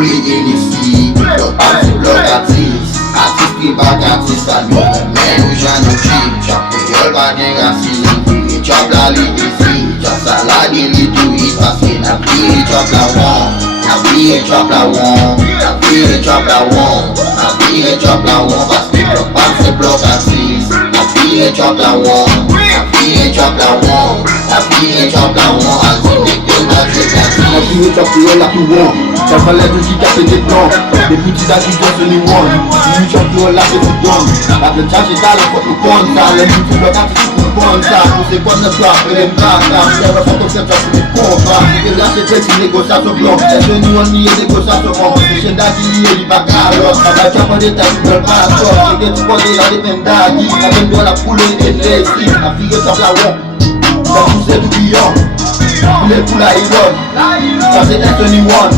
pou li inisi. Yo pas se blok artist, artist ki bak artist a nou. Men nou jan nou chip, chap pe yol pa gen rasin. Vire chop la li disi, chop sa la gen li tou yi. Paske na vire chop la wong, na vire chop la wong, na vire chop la wong, na vire chop la wong. Paske yo pas se blok artist, na vire chop la wong, na vire chop la wong, na vire chop la wong. Alzi mek yo na chop la wong. Na vire chop yo la ki wong. Ça fallait tout qui capait des plans. Des petits d'acquis just anyone. You chop yo la que tu donnes. La que charge est à la faute au compte. Ça les petits blocs à tout le monde. Ça pour ces quoi ne soit et les bras. Ça va faire ton chef sur les combats. Et là c'est petit négociation blanc. Est-ce que nous on y est négociation blanc. Les chaînes d'acquis liées du bac à l'or. Ça va faire des tailles qui veulent pas sortir. Et tu connais la défense d'acquis. La même doit la poule et les skis. La fille chop la wong. Ça pousse tout brillant. Les poules à Iron. Ça c'est Anthony One.